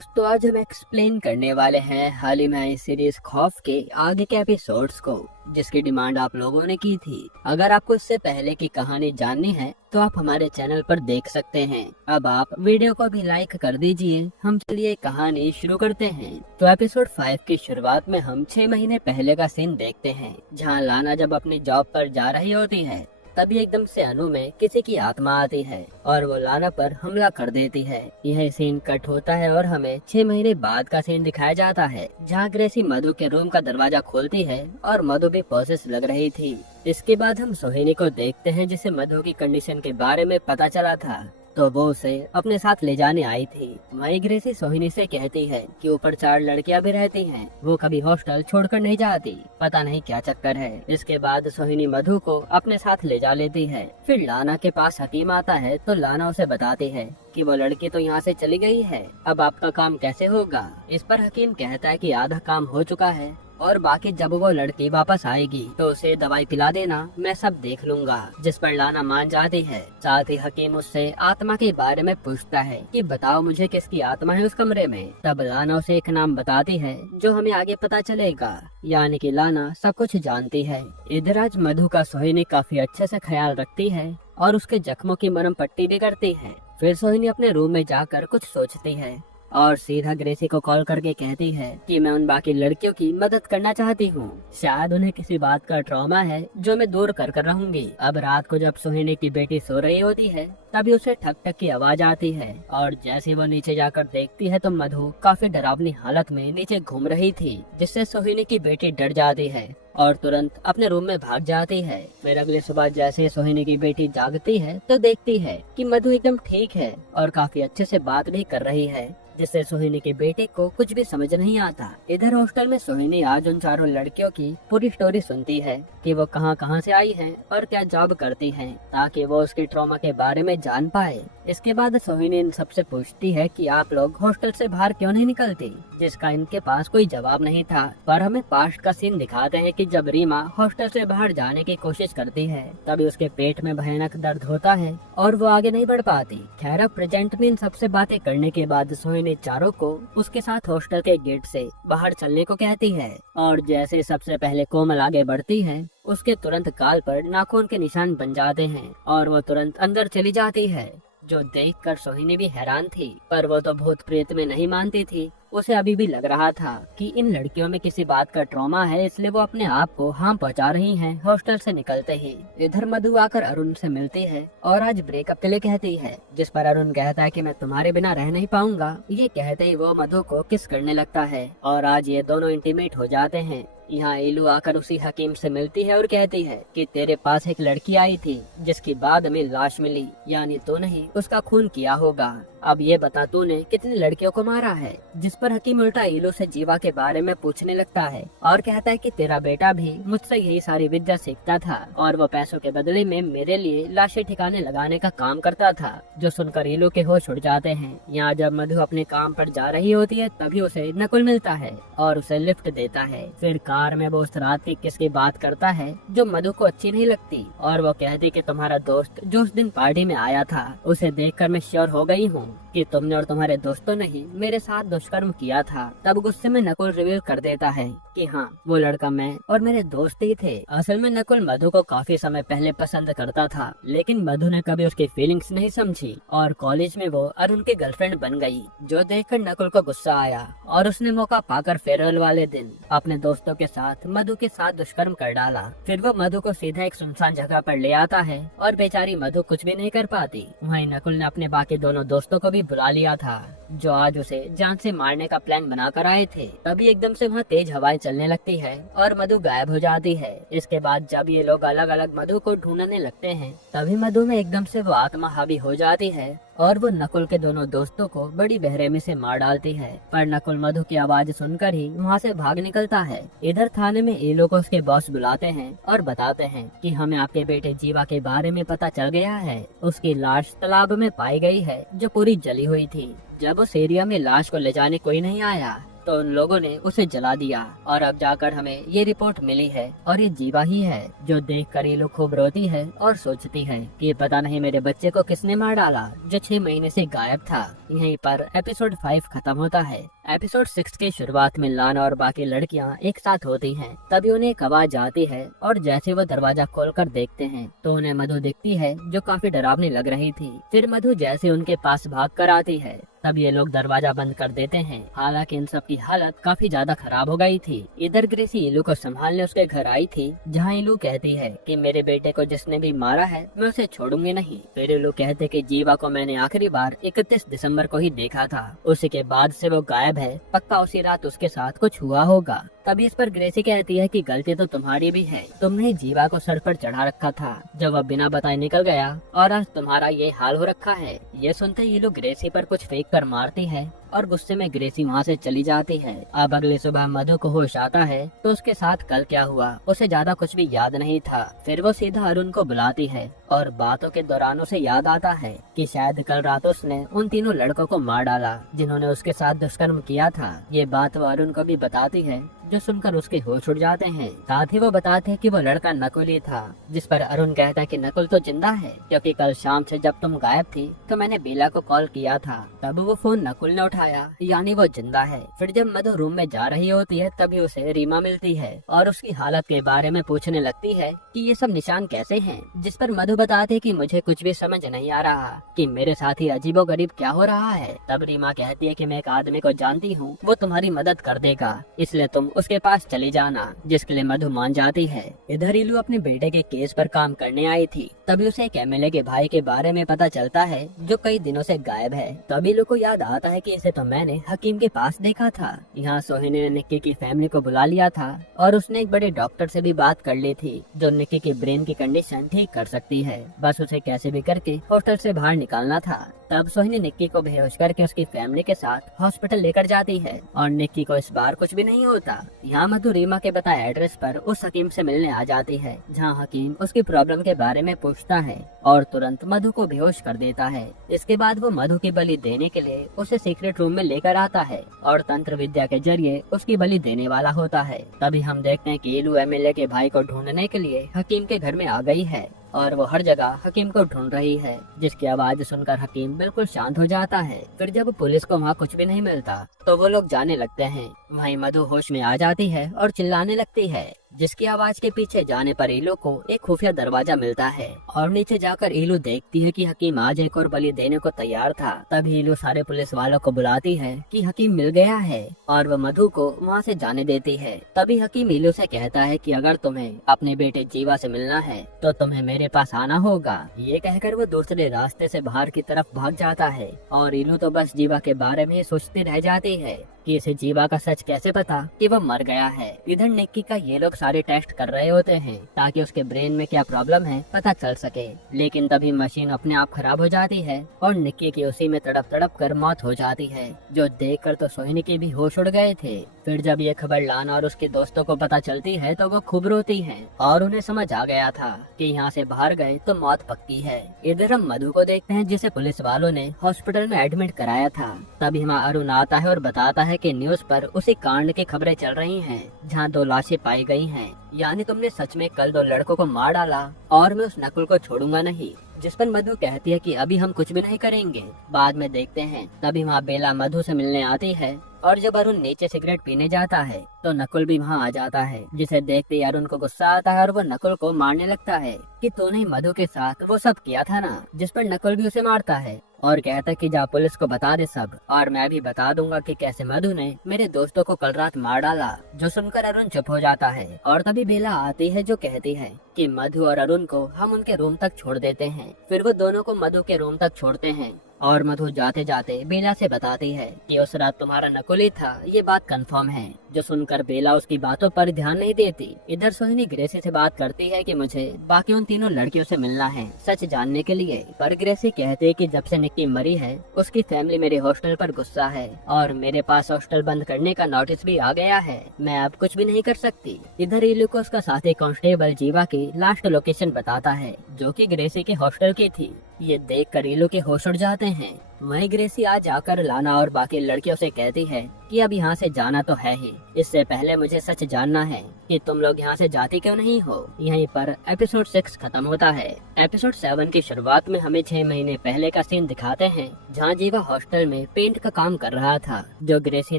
तो आज हम एक्सप्लेन करने वाले हैं हाल ही में आई सीरीज खौफ के आगे के एपिसोड्स को, जिसकी डिमांड आप लोगों ने की थी। अगर आपको इससे पहले की कहानी जाननी है तो आप हमारे चैनल पर देख सकते हैं। अब आप वीडियो को भी लाइक कर दीजिए। हम चलिए कहानी शुरू करते हैं। तो एपिसोड 5 की शुरुआत में हम 6 महीने पहले का सीन देखते हैं, जहाँ लाना जब अपनी जॉब पर जा रही होती है तभी एकदम से अनु में किसी की आत्मा आती है और वो लाना पर हमला कर देती है। यह सीन कट होता है और हमें 6 महीने बाद का सीन दिखाया जाता है, जहाँ ग्रेसी मधु के रूम का दरवाजा खोलती है और मधु भी पॉसेस लग रही थी। इसके बाद हम सोहिनी को देखते हैं, जिसे मधु की कंडीशन के बारे में पता चला था, तो वो उसे अपने साथ ले जाने आई थी। वहीं ग्रेसी सोहिनी से कहती है कि ऊपर 4 लड़कियां भी रहती हैं, वो कभी हॉस्टल छोड़कर नहीं जाती, पता नहीं क्या चक्कर है। इसके बाद सोहिनी मधु को अपने साथ ले जा लेती है। फिर लाना के पास हकीम आता है तो लाना उसे बताती है कि वो लड़की तो यहाँ से चली गई है, अब आपका काम कैसे होगा। इस पर हकीम कहता है कि आधा काम हो चुका है और बाकी जब वो लड़की वापस आएगी तो उसे दवाई पिला देना, मैं सब देख लूंगा। जिस पर लाना मान जाती है। साथ ही हकीम उससे आत्मा के बारे में पूछता है कि बताओ मुझे किसकी आत्मा है उस कमरे में। तब लाना उसे एक नाम बताती है जो हमें आगे पता चलेगा, यानी कि लाना सब कुछ जानती है। इधर आज मधु का सोहिनी काफी अच्छे से ख्याल रखती है और उसके जख्मों की मरहम पट्टी भी करती है। फिर सोहिनी अपने रूम में जाकर कुछ सोचती है और सीधा ग्रेसी को कॉल करके कहती है कि मैं उन बाकी लड़कियों की मदद करना चाहती हूँ। शायद उन्हें किसी बात का ट्रॉमा है जो मैं दूर कर कर रहूंगी। अब रात को जब सोहिनी की बेटी सो रही होती है तभी उसे ठक ठक की आवाज आती है और जैसे वो नीचे जाकर देखती है तो मधु काफी डरावनी हालत में नीचे घूम रही थी, जिससे सोहिनी की बेटी डर जाती है और तुरंत अपने रूम में भाग जाती है। फिर अगले सुबह जैसे सोहिनी की बेटी जागती है तो देखती है कि मधु एकदम ठीक है और काफी अच्छे से बात भी कर रही है, जिससे सोहिनी के बेटे को कुछ भी समझ नहीं आता। इधर हॉस्टल में सोहिनी आज उन 4 लड़कियों की पूरी स्टोरी सुनती है कि वो कहां से आई हैं और क्या जॉब करती हैं, ताकि वो उसके ट्रॉमा के बारे में जान पाए। इसके बाद सोहिनी इन सबसे पूछती है कि आप लोग हॉस्टल से बाहर क्यों नहीं निकलती, जिसका इनके पास कोई जवाब नहीं था। पर हमें पास्ट का सीन दिखाते हैं कि जब रीमा हॉस्टल से बाहर जाने की कोशिश करती है तभी उसके पेट में भयानक दर्द होता है और वो आगे नहीं बढ़ पाती। खैर, अब प्रेजेंट में इन सबसे बातें करने के बाद सोहिनी चारों को उसके साथ हॉस्टल के गेट से बाहर चलने को कहती है और जैसे सबसे पहले कोमल आगे बढ़ती है उसके तुरंत गाल पर नाखून के निशान बन जाते हैं और वो तुरंत अंदर चली जाती है, जो देखकर सोहिनी भी हैरान थी। पर वो तो भूत प्रेत में नहीं मानती थी। उसे अभी भी लग रहा था कि इन लड़कियों में किसी बात का ट्रॉमा है, इसलिए वो अपने आप को हार्म पहुंचा रही हैं। हॉस्टल से निकलते ही इधर मधु आकर अरुण से मिलती है और आज ब्रेकअप के लिए कहती है, जिस पर अरुण कहता है कि मैं तुम्हारे बिना रह नहीं पाऊंगा। ये कहते ही वो मधु को किस करने लगता है और आज ये दोनों इंटीमेट हो जाते हैं। यहाँ इलू आकर उसी हकीम से मिलती है और कहती है कि तेरे पास एक लड़की आई थी जिसकी बाद में लाश मिली, यानी तो नहीं उसका खून किया होगा। अब ये बता तूने कितनी लड़कियों को मारा है। जिस पर हकीम उल्टा इलू से जीवा के बारे में पूछने लगता है और कहता है कि तेरा बेटा भी मुझसे यही सारी विद्या सीखता था और वो पैसों के बदले में मेरे लिए लाशें ठिकाने लगाने का काम करता था। जो सुनकर इलू के होश उड़ जाते हैं। यहाँ जब मधु अपने काम पर जा रही होती है तभी उसे नकुल मिलता है और उसे लिफ्ट देता है। फिर कार में वो उस रात की किसकी बात करता है जो मधु को अच्छी नहीं लगती और वो कहती कि तुम्हारा दोस्त जो उस दिन पार्टी में आया था उसे देखकर मैं श्योर हो गई हूँ कि तुमने और तुम्हारे दोस्तों ने ही मेरे साथ दुष्कर्म किया था। तब गुस्से में नकुल रिवील कर देता है कि हाँ, वो लड़का मैं और मेरे दोस्त ही थे। असल में नकुल मधु को काफी समय पहले पसंद करता था, लेकिन मधु ने कभी उसकी फीलिंग्स नहीं समझी और कॉलेज में वो अरुण की गर्लफ्रेंड बन गई, जो देखकर नकुल को गुस्सा आया और उसने मौका पाकर फेयरवेल वाले दिन अपने दोस्तों के साथ मधु के साथ दुष्कर्म कर डाला। फिर वो मधु को सीधा एक सुनसान जगह पर ले आता है और बेचारी मधु कुछ भी नहीं कर पाती। वहीं नकुल ने अपने बाकी दोनों दोस्तों को भी बुला लिया था, जो आज उसे जान से मारने का प्लान बनाकर आए थे। तभी एकदम से वहाँ तेज हवाएं चलने लगती है और मधु गायब हो जाती है। इसके बाद जब ये लोग अलग अलग मधु को ढूंढने लगते हैं तभी मधु में एकदम से वो आत्मा हावी हो जाती है और वो नकुल के दोनों दोस्तों को बड़ी बेरहमी से मार डालती है। पर नकुल मधु की आवाज सुनकर ही वहाँ से भाग निकलता है। इधर थाने में एलो को उसके बॉस बुलाते हैं और बताते हैं कि हमें आपके बेटे जीवा के बारे में पता चल गया है। उसकी लाश तालाब में पाई गई है जो पूरी जली हुई थी। जब उस एरिया में लाश को ले जाने कोई नहीं आया तो उन लोगों ने उसे जला दिया और अब जाकर हमें ये रिपोर्ट मिली है और ये जीवा ही है जो देखकर ईलू खूब रोती है और सोचती है कि पता नहीं मेरे बच्चे को किसने मार डाला जो 6 महीने से गायब था। यहीं पर एपिसोड 5 खत्म होता है। एपिसोड 6 के शुरुआत में लाना और बाकी लड़कियां एक साथ होती हैं। तभी उन्हें एक आवाज आती है और जैसे वो दरवाजा खोलकर देखते हैं तो उन्हें मधु दिखती है जो काफी डरावनी लग रही थी। फिर मधु जैसे उनके पास भाग कर आती है तब ये लोग दरवाजा बंद कर देते हैं। हालांकि इन सब की हालत काफी ज्यादा खराब हो गई थी। इधर ग्रेसी ईलू को संभालने उसके घर आई थी जहाँ ईलू कहती है कि मेरे बेटे को जिसने भी मारा है मैं उसे छोड़ूंगी नहीं। फिर ईलू कहते कि जीवा को मैंने आखिरी बार 31 दिसंबर को ही देखा था, उसी के बाद से वो गायब है, पक्का उसी रात उसके साथ कुछ हुआ होगा। तभी इस पर ग्रेसी कहती है कि गलती तो तुम्हारी भी है, तुमने जीवा को सर पर चढ़ा रखा था जब वह बिना बताए निकल गया और आज तुम्हारा ये हाल हो रखा है। ये सुनते ये लोग ग्रेसी पर कुछ फेंक कर मारती है और गुस्से में ग्रेसी वहाँ से चली जाती है। अब अगले सुबह मधु को होश आता है तो उसके साथ कल क्या हुआ उसे ज्यादा कुछ भी याद नहीं था। फिर वो सीधा अरुण को बुलाती है और बातों के दौरान उसे याद आता है कि शायद कल रात उसने उन तीनों लड़कों को मार डाला जिन्होंने उसके साथ दुष्कर्म किया था। ये बात वो अरुण को भी बताती है जो सुनकर उसके होश उड़ जाते हैं। साथ ही वो बताते हैं कि वो लड़का नकुल ही था, जिस पर अरुण कहता है कि नकुल तो जिंदा है क्योंकि कल शाम से जब तुम गायब थी तो मैंने बेला को कॉल किया था, तब वो फोन नकुल ने उठाया, यानी वो जिंदा है। फिर जब मधु रूम में जा रही होती है तभी उसे रीमा मिलती है और उसकी हालत के बारे में पूछने लगती है कि ये सब निशान कैसे हैं, जिस पर मधु बताते है कि मुझे कुछ भी समझ नहीं आ रहा कि मेरे साथ ही अजीबोगरीब क्या हो रहा है। तब रीमा कहती है कि मैं एक आदमी को जानती हूँ, वो तुम्हारी मदद कर देगा, इसलिए तुम उसके पास चली जाना, जिसके लिए मधु मान जाती है। इधर ईलू अपने बेटे के केस पर काम करने आई थी। तभी उसे एक एमएलए के भाई के बारे में पता चलता है जो कई दिनों से गायब है। तभी ईलू को याद आता है कि इसे तो मैंने हकीम के पास देखा था। यहाँ सोहिनी ने निक्की की फैमिली को बुला लिया था और उसने एक बड़े डॉक्टर से भी बात कर ली थी जो निक्की की ब्रेन की कंडीशन ठीक कर सकती है, बस उसे कैसे भी करके हॉस्टल से बाहर निकालना था। तब सोहिनी निक्की को बेहोश करके उसकी फैमिली के साथ हॉस्पिटल लेकर जाती है और निक्की को इस बार कुछ भी नहीं होता। यहाँ मधु रीमा के बताए एड्रेस पर उस हकीम से मिलने आ जाती है जहाँ हकीम उसकी प्रॉब्लम के बारे में पूछता है और तुरंत मधु को बेहोश कर देता है। इसके बाद वो मधु की बलि देने के लिए उसे सीक्रेट रूम में लेकर आता है और तंत्र विद्या के जरिए उसकी बलि देने वाला होता है। तभी हम देखते हैं कि ईलू एमएलए के भाई को ढूंढने के लिए हकीम के घर में आ गई है और वो हर जगह हकीम को ढूंढ रही है, जिसकी आवाज सुनकर हकीम बिल्कुल शांत हो जाता है। फिर जब पुलिस को वहाँ कुछ भी नहीं मिलता तो वो लोग जाने लगते हैं। वहीं मधु होश में आ जाती है और चिल्लाने लगती है, जिसकी आवाज के पीछे जाने पर ईलू को एक खुफिया दरवाजा मिलता है और नीचे जाकर ईलू देखती है कि हकीम आज एक और बलि देने को तैयार था। तभी ईलू सारे पुलिस वालों को बुलाती है कि हकीम मिल गया है और वह मधु को वहाँ से जाने देती है। तभी हकीम ईलू से कहता है कि अगर तुम्हें अपने बेटे जीवा से मिलना है तो तुम्हें मेरे पास आना होगा। ये कहकर वो दूसरे रास्ते से बाहर की तरफ भाग जाता है और ईलू तो बस जीवा के बारे में सोचती रह जाती है कि इसे जीवा का सच कैसे पता कि वो मर गया है। इधर निक्की का ये लोग सारे टेस्ट कर रहे होते हैं ताकि उसके ब्रेन में क्या प्रॉब्लम है पता चल सके, लेकिन तभी मशीन अपने आप खराब हो जाती है और निक्की की उसी में तड़प तड़प कर मौत हो जाती है, जो देखकर तो सोहिनी के भी होश उड़ गए थे। फिर जब ये खबर लाना और उसके दोस्तों को पता चलती है तो वो खूब रोती हैं और उन्हें समझ आ गया था कि यहाँ से बाहर गए तो मौत पक्की है। इधर हम मधु को देखते हैं जिसे पुलिस वालों ने हॉस्पिटल में एडमिट कराया था। तभी वहाँ अरुण आता है और बताता है कि न्यूज पर उसी कांड की खबरें चल रही हैं जहाँ 2 लाशें पाई गई हैं, यानी तुमने सच में कल 2 लड़कों को मार डाला और मैं उस नकुल को छोड़ूंगा नहीं। जिस पर मधु कहती है कि अभी हम कुछ भी नहीं करेंगे, बाद में देखते हैं। तभी वहाँ बेला मधु से मिलने आती है और जब अरुण नीचे सिगरेट पीने जाता है तो नकुल भी वहाँ आ जाता है, जिसे देखते ही अरुण को गुस्सा आता है और वो नकुल को मारने लगता है कि तूने मधु के साथ वो सब किया था ना। जिस पर नकुल भी उसे मारता है और कहता है कि जा पुलिस को बता दे सब, और मैं भी बता दूंगा कि कैसे मधु ने मेरे दोस्तों को कल रात मार डाला। जो सुनकर अरुण चुप हो जाता है और तभी बेला आती है जो कहती है कि मधु और अरुण को हम उनके रूम तक छोड़ देते हैं। फिर वो दोनों को मधु के रूम तक छोड़ते हैं और मधु जाते जाते बेला से बताती है कि उस रात तुम्हारा नकुल ही था, ये बात कंफर्म है। जो सुनकर बेला उसकी बातों पर ध्यान नहीं देती। इधर सोहिनी ग्रेसी से बात करती है कि मुझे बाकी उन तीनों लड़कियों से मिलना है सच जानने के लिए, पर ग्रेसी कहते है कि जब से निक्की मरी है उसकी फैमिली मेरे हॉस्टल पर गुस्सा है और मेरे पास हॉस्टल बंद करने का नोटिस भी आ गया है, मैं अब कुछ भी नहीं कर सकती। इधर ईलू को उसका साथी कांस्टेबल जीवा की लास्ट लोकेशन बताता है जो कि ग्रेसी के हॉस्टल की थी। ये देख कर ईलू के होश उड़ जाते हैं वहीं ग्रेसी आज जाकर लाना और बाकी लड़कियों से कहती है कि अब यहाँ से जाना तो है ही, इससे पहले मुझे सच जानना है कि तुम लोग यहाँ से जाती क्यों नहीं हो। यहीं पर एपिसोड 6 खत्म होता है। एपिसोड 7 की शुरुआत में हमें 6 महीने पहले का सीन दिखाते हैं, जहाँ जीवा हॉस्टल में पेंट का काम कर रहा था, जो ग्रेसी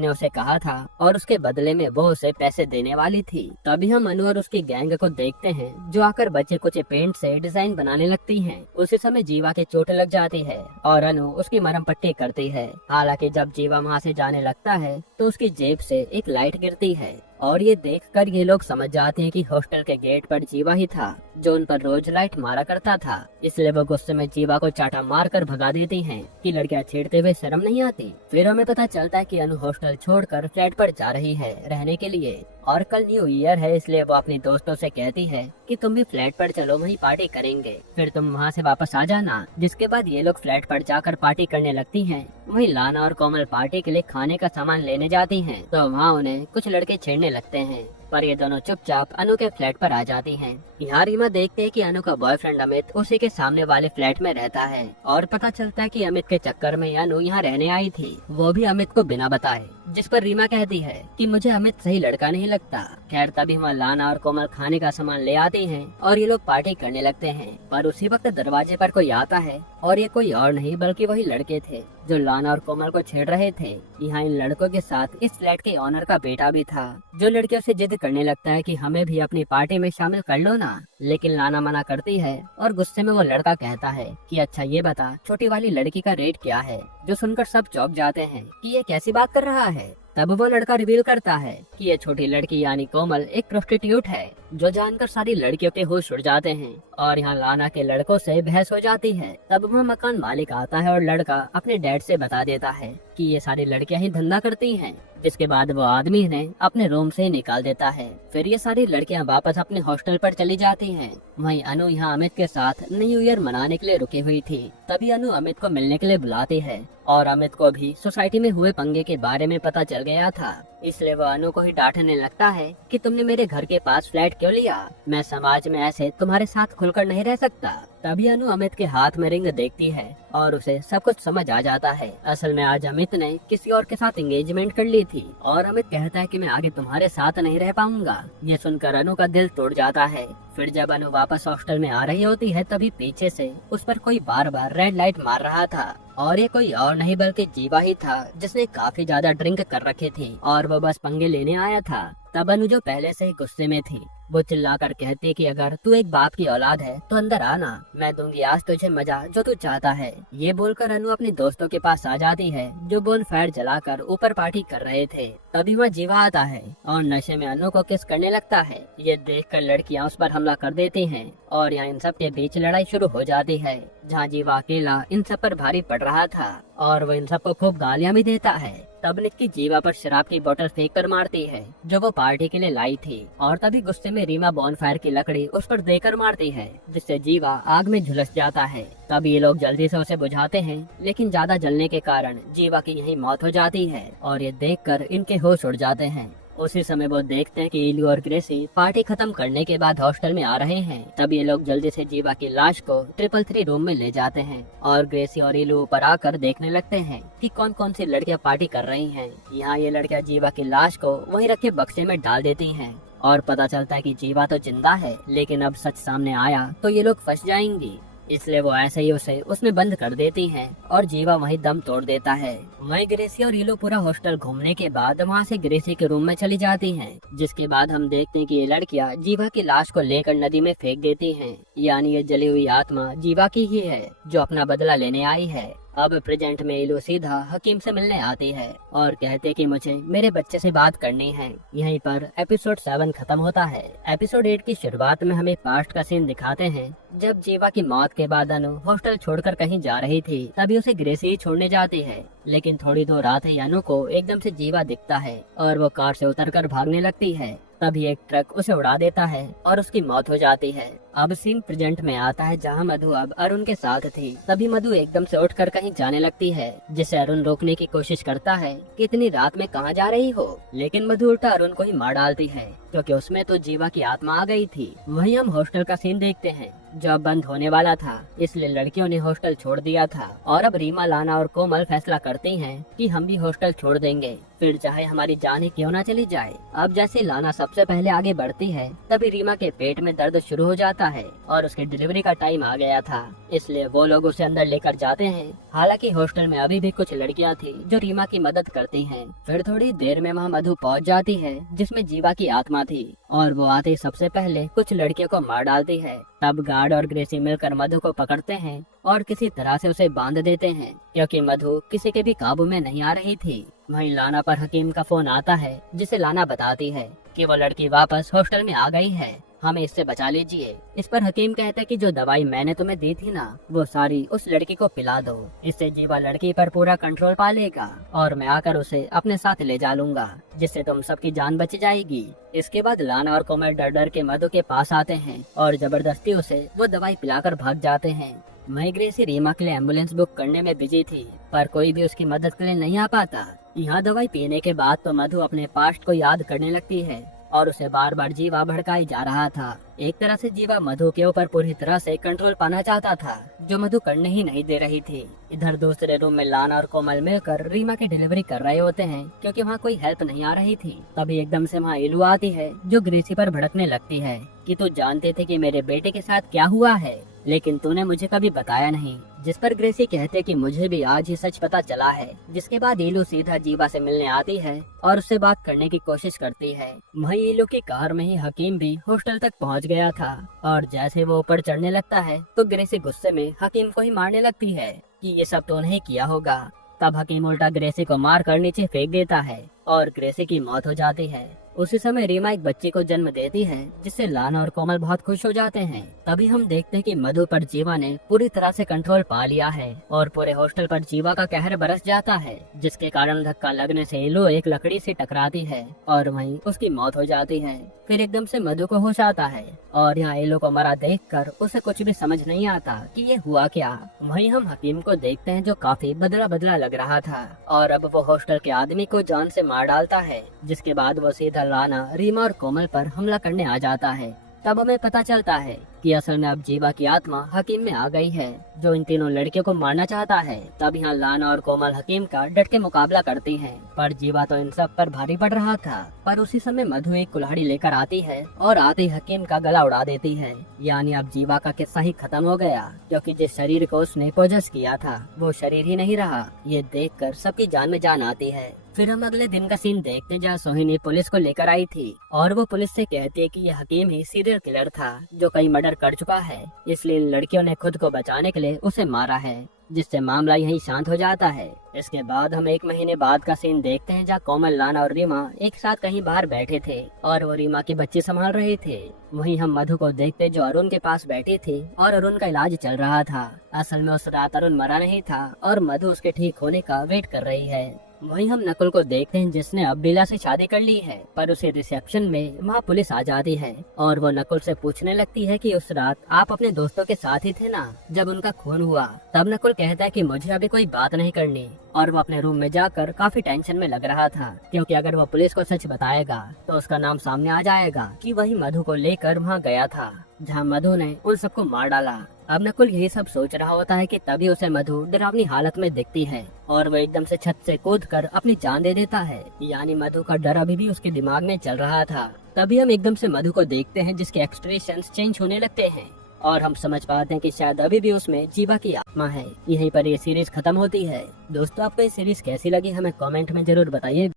ने उसे कहा था और उसके बदले में वो उसे पैसे देने वाली थी। तभी हम अनु और उसकी गैंग को देखते हैं, जो आकर बचे कुछ पेंट से डिजाइन बनाने लगती है। उसी समय जीवा के चोट लग जाती है और अनु उसकी मरहम पट्टी करती है। हालांकि जब जीवा वहाँ से जाने लगता है तो उसकी जेब से एक लाइट गिरती है और ये देखकर ये लोग समझ जाते हैं कि हॉस्टल के गेट पर जीवा ही था, जो उन पर रोज लाइट मारा करता था। इसलिए वो गुस्से में जीवा को चाटा मारकर भगा देती हैं कि लड़कियां छेड़ते हुए शर्म नहीं आती। फिर हमें पता चलता है कि अनु हॉस्टल छोड़कर फ्लैट पर जा रही है रहने के लिए, और कल न्यू ईयर है, इसलिए वो अपनी दोस्तों से कहती है कि तुम भी फ्लैट पर चलो, वहीं पार्टी करेंगे, फिर तुम वहाँ से वापस आ जाना। जिसके बाद ये लोग फ्लैट पर जाकर पार्टी करने लगती हैं। वहीं लाना और कोमल पार्टी के लिए खाने का सामान लेने जाती हैं, तो वहाँ उन्हें कुछ लड़के छेड़ने लगते हैं, पर ये दोनों चुपचाप अनु के फ्लैट पर आ जाती हैं। यहाँ रीमा देखते हैं कि अनु का बॉयफ्रेंड अमित उसी के सामने वाले फ्लैट में रहता है, और पता चलता है कि अमित के चक्कर में अनु यहाँ रहने आई थी, वो भी अमित को बिना बताए। जिस पर रीमा कहती है कि मुझे अमित सही लड़का नहीं लगता। खैर तभी वहाँ लाना और कोमल खाने का सामान ले आती हैं और ये लोग पार्टी करने लगते हैं, पर उसी वक्त दरवाजे पर कोई आता है और ये कोई और नहीं बल्कि वही लड़के थे जो लाना और कोमल को छेड़ रहे थे। यहाँ इन लड़कों के साथ इस फ्लैट के ऑनर का बेटा भी था, जो लड़कियों से जिद करने लगता है कि हमें भी अपनी पार्टी में शामिल कर लो ना, लेकिन लाना मना करती है और गुस्से में वो लड़का कहता है कि अच्छा ये बता छोटी वाली लड़की का रेट क्या है, जो सुनकर सब चौंक जाते हैं कि ये कैसी बात कर रहा है। तब वो लड़का रिवील करता है कि ये छोटी लड़की यानी कोमल एक प्रोस्टिट्यूट है, जो जानकर सारी लड़कियों के होश उड़ जाते हैं और यहाँ लाना के लड़कों से बहस हो जाती है। तब वह मकान मालिक आता है और लड़का अपने डैड से बता देता है कि ये सारी लड़कियां ही धंधा करती हैं। जिसके बाद वो आदमी ने अपने रूम से निकाल देता है। फिर ये सारी लड़कियां वापस अपने हॉस्टल पर चली जाती हैं। वहीं अनु यहाँ अमित के साथ न्यू ईयर मनाने के लिए रुकी हुई थी। तभी अनु अमित को मिलने के लिए बुलाती है और अमित को भी सोसाइटी में हुए पंगे के बारे में पता चल गया था, इसलिए वो अनु को ही डांटने लगता है कि तुमने मेरे घर के पास फ्लैट क्यों लिया, मैं समाज में ऐसे तुम्हारे साथ खुलकर नहीं रह सकता। तभी अनु अमित के हाथ में रिंग देखती है और उसे सब कुछ समझ आ जाता है। असल में आज अमित ने किसी और के साथ एंगेजमेंट कर ली थी और अमित कहता है कि मैं आगे तुम्हारे साथ नहीं रह पाऊंगा। ये सुनकर अनु का दिल टूट जाता है। फिर जब अनु वापस हॉस्टल में आ रही होती है तभी पीछे से उस पर कोई बार बार रेड लाइट मार रहा था और ये कोई और नहीं बल्कि जीवा ही था, जिसने काफी ज्यादा ड्रिंक कर रखी थी और वो बस पंगे लेने आया था। तब अनु जो पहले से ही गुस्से में थी वो चिल्लाकर कहती कि अगर तू एक बाप की औलाद है तो अंदर आना, मैं दूंगी आज तुझे मजा जो तू चाहता है। ये बोलकर अनु अपने दोस्तों के पास आ जाती है जो बोन फायर जलाकर ऊपर पार्टी कर रहे थे। तभी वह जीवा आता है और नशे में अनु को किस करने लगता है। ये देखकर लड़कियां उस पर हमला कर देती हैं और यहाँ इन सब के बीच लड़ाई शुरू हो जाती है, जहाँ जीवा अकेला इन सब पर भारी पड़ रहा था और वो इन सबको खूब गालियां भी देता है। तब निक्की जीवा पर शराब की बोतल फेंक कर मारती है जो वो पार्टी के लिए लाई थी और तभी गुस्से में रीमा बॉनफायर की लकड़ी उस पर देकर मारती है, जिससे जीवा आग में झुलस जाता है। तब ये लोग जल्दी से उसे बुझाते हैं, लेकिन ज्यादा जलने के कारण जीवा की यही मौत हो जाती है और ये देखकर इनके होश उड़ जाते हैं। उसी समय वो देखते हैं कि इलू और ग्रेसी पार्टी खत्म करने के बाद हॉस्टल में आ रहे हैं। तब ये लोग जल्दी से जीवा की लाश को 333 रूम में ले जाते हैं और ग्रेसी और इलू ऊपर आकर देखने लगते हैं कि कौन कौन सी लड़कियां पार्टी कर रही हैं। यहाँ ये लड़कियां जीवा की लाश को वहीं रखे बक्से में डाल देती हैं और पता चलता है कि जीवा तो जिंदा है, लेकिन अब सच सामने आया तो ये लोग फंस जाएंगी, इसलिए वो ऐसे ही उसे उसमें बंद कर देती हैं और जीवा वहीं दम तोड़ देता है। वहीं ग्रेसी और इलो पूरा हॉस्टल घूमने के बाद वहाँ से ग्रेसी के रूम में चली जाती हैं, जिसके बाद हम देखते हैं कि ये लड़कियाँ जीवा की लाश को लेकर नदी में फेंक देती हैं। यानी ये जली हुई आत्मा जीवा की ही है जो अपना बदला लेने आई है। अब प्रेजेंट में इलो सीधा हकीम से मिलने आती है और कहते कि मुझे मेरे बच्चे से बात करनी है। यहीं पर एपिसोड 7 खत्म होता है। एपिसोड 8 की शुरुआत में हमें पास्ट का सीन दिखाते हैं, जब जीवा की मौत के बाद अनु हॉस्टल छोड़कर कहीं जा रही थी। तभी उसे ग्रेसी छोड़ने जाती है, लेकिन थोड़ी दूर आते ही अनु को एकदम से जीवा दिखता है और वो कार से उतरकर भागने लगती है। तभी एक ट्रक उसे उड़ा देता है और उसकी मौत हो जाती है। अब सीन प्रेजेंट में आता है, जहां मधु अब अरुण के साथ थी। तभी मधु एकदम से उठकर कहीं जाने लगती है, जिसे अरुण रोकने की कोशिश करता है कि इतनी रात में कहां जा रही हो, लेकिन मधु उल्टा अरुण को ही मार डालती है, क्योंकि उसमें तो जीवा की आत्मा आ गई थी। वहीं हम हॉस्टल का सीन देखते हैं, जो अब बंद होने वाला था, इसलिए लड़कियों ने हॉस्टल छोड़ दिया था। और अब रीमा, लाना और कोमल फैसला करती हैं कि हम भी हॉस्टल छोड़ देंगे, फिर चाहे हमारी जान ही क्यों ना चली जाए। अब जैसे लाना सबसे पहले आगे बढ़ती है, तभी रीमा के पेट में दर्द शुरू हो जाता है और उसकी डिलीवरी का टाइम आ गया था, इसलिए वो लोग उसे अंदर लेकर जाते हैं। हालांकि हॉस्टल में अभी भी कुछ लड़कियां थी जो रीमा की मदद करती हैं। फिर थोड़ी देर में वहाँ मधु पहुँच जाती है, जिसमें जीवा की आत्मा थी, और वो आते सबसे पहले कुछ लड़कियों को मार डालती है। तब गार्ड और ग्रेसी मिलकर मधु को पकड़ते हैं और किसी तरह से उसे बांध देते हैं, क्योंकि मधु किसी के भी काबू में नहीं आ रही थी। वहीं लाना पर हकीम का फोन आता है, जिसे लाना बताती है कि वो लड़की वापस हॉस्टल में आ गई है, हमें इससे बचा लीजिए। इस पर हकीम कहता है कि जो दवाई मैंने तुम्हें दी थी ना, वो सारी उस लड़की को पिला दो, इससे जीवा लड़की पर पूरा कंट्रोल पा लेगा और मैं आकर उसे अपने साथ ले जा लूंगा, जिससे तुम सबकी जान बच जाएगी। इसके बाद लाना और कोमल डर डर के मधु के पास आते हैं और जबरदस्ती उसे वो दवाई पिलाकर भाग जाते हैं। वहीं ग्रेसी रीमा के लिए एम्बुलेंस बुक करने में बिजी थी, पर कोई भी उसकी मदद के लिए नहीं आ पाता। यहाँ दवाई पीने के बाद तो मधु अपने पास्ट को याद करने लगती है और उसे बार बार जीवा भड़काई जा रहा था। एक तरह से जीवा मधु के ऊपर पूरी तरह से कंट्रोल पाना चाहता था, जो मधु करने ही नहीं दे रही थी। इधर दूसरे रूम में लाना और कोमल मिलकर रीमा की डिलीवरी कर रहे होते हैं, क्योंकि वहाँ कोई हेल्प नहीं आ रही थी। तभी एकदम से वहाँ इलू आती है, जो ग्रेसी पर भड़कने लगती है कि तू जानते थे कि मेरे बेटे के साथ क्या हुआ है, लेकिन तूने मुझे कभी बताया नहीं। जिस पर ग्रेसी कहते कि मुझे भी आज ही सच पता चला है। जिसके बाद इलू सीधा जीवा से मिलने आती है और उससे बात करने की कोशिश करती है। वहीं इलू की कार में ही हकीम भी हॉस्टल तक पहुंच गया था, और जैसे वो ऊपर चढ़ने लगता है तो ग्रेसी गुस्से में हकीम को ही मारने लगती है कि ये सब तो नहीं किया होगा। तब हकीम उल्टा ग्रेसी को मार कर नीचे फेंक देता है और ग्रेसी की मौत हो जाती है। उसी समय रीमा एक बच्चे को जन्म देती है, जिससे लाना और कोमल बहुत खुश हो जाते हैं। तभी हम देखते हैं कि मधु पर जीवा ने पूरी तरह से कंट्रोल पा लिया है और पूरे हॉस्टल पर जीवा का कहर बरस जाता है, जिसके कारण धक्का लगने से इलू एक लकड़ी से टकराती है और वहीं उसकी मौत हो जाती है। फिर एकदम से मधु को होश आता है और यहाँ इलू को मरा देखकर उसे कुछ भी समझ नहीं आता कि ये हुआ क्या। वहीं हम हकीम को देखते हैं, जो काफी बदला बदला लग रहा था, और अब वो हॉस्टल के आदमी को जान से मार डालता है। जिसके बाद वो सीधा लाना, रीमा और कोमल पर हमला करने आ जाता है। तब हमें पता चलता है कि असल में अब जीवा की आत्मा हकीम में आ गई है, जो इन तीनों लड़कियों को मारना चाहता है। तब यहाँ लाना और कोमल हकीम का डट के मुकाबला करती हैं, पर जीवा तो इन सब पर भारी पड़ रहा था। पर उसी समय मधु एक कुल्हाड़ी लेकर आती है और आते ही हकीम का गला उड़ा देती है। यानी अब जीवा का किस्सा ही खत्म हो गया, क्योंकि जिस शरीर को उसने पोजेस किया था वो शरीर ही नहीं रहा। ये देखकर सबकी जान में जान आती है। फिर हम अगले दिन का सीन देखते जहाँ सोहिनी पुलिस को लेकर आई थी और वो पुलिस से कहती है कि यह हकीम ही सीरियल किलर था, जो कई मर्डर कर चुका है, इसलिए इन लड़कियों ने खुद को बचाने के लिए उसे मारा है, जिससे मामला यहीं शांत हो जाता है। इसके बाद हम एक महीने बाद का सीन देखते हैं, जहाँ कोमल, लाना और रीमा एक साथ कहीं बाहर बैठे थे और वो रीमा के बच्चे संभाल रहे थे। वहीं हम मधु को देखते जो अरुण के पास बैठी थी और अरुण का इलाज चल रहा था। असल में उस रात अरुण मरा नहीं था और मधु उसके ठीक होने का वेट कर रही है। वहीं हम नकुल को देखते हैं, जिसने अब बिला से शादी कर ली है, पर उसे रिसेप्शन में वहाँ पुलिस आ जाती है और वो नकुल से पूछने लगती है कि उस रात आप अपने दोस्तों के साथ ही थे ना, जब उनका खून हुआ। तब नकुल कहता है कि मुझे अभी कोई बात नहीं करनी, और वो अपने रूम में जाकर काफी टेंशन में लग रहा था, क्योंकि अगर वो पुलिस को सच बताएगा तो उसका नाम सामने आ जाएगा कि वही मधु को लेकर वहाँ गया था, जहाँ मधु ने उन सबको मार डाला। अब नकुल यही सब सोच रहा होता है कि तभी उसे मधु डरावनी हालत में दिखती है और वो एकदम से छत से कूदकर अपनी जान दे देता है। यानी मधु का डर अभी भी उसके दिमाग में चल रहा था। तभी हम एकदम से मधु को देखते हैं, जिसके एक्सप्रेशंस चेंज होने लगते हैं और हम समझ पाते हैं कि शायद अभी भी उसमें जीवा की आत्मा है। यहीं पर ये सीरीज खत्म होती है। दोस्तों, आपको ये सीरीज कैसी लगी हमें कमेंट में जरूर बताइए।